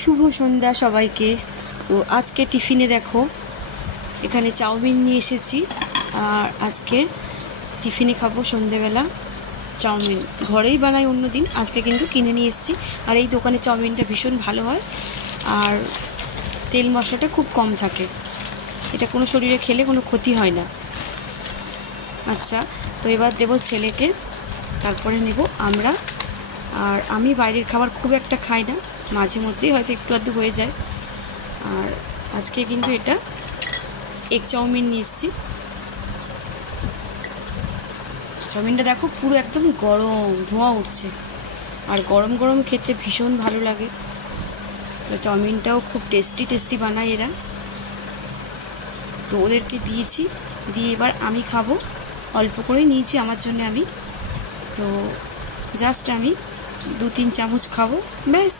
শুভ সন্ধ্যা সবাইকে। তো আজকে টিফিনে দেখো এখানে চাউমিন নিয়ে এসেছি, আর আজকে টিফিনে খাবো সন্ধেবেলা চাউমিন। ঘরেই বানাই অন্য দিন, আজকে কিন্তু কিনে নিয়ে এসেছি। আর এই দোকানে চাউমিনটা ভীষণ ভালো হয়, আর তেল মশলাটা খুব কম থাকে। এটা কোনো শরীরে খেলে কোনো ক্ষতি হয় না। আচ্ছা, তো এবার দেবো ছেলেকে, তারপরে নেব আমরা। আর আমি বাইরের খাবার খুব একটা খাই না, মাঝে মধ্যেই হয়তো একটু আধটু হয়ে যায়। আর আজকে কিন্তু এটা এগ চাউমিন নিয়ে এসেছি। চাউমিনটা দেখো পুরো একদম গরম, ধোঁয়া উঠছে, আর গরম গরম খেতে ভীষণ ভালো লাগে। তো চাউমিনটাও খুব টেস্টি বানায় এরা। তো ওদেরকে দিয়েছি, দিয়ে এবার আমি খাবো। অল্প করেই নিয়েছি আমার জন্য আমি। তো জাস্ট আমি 2-3 চামচ খাবো, ব্যাস।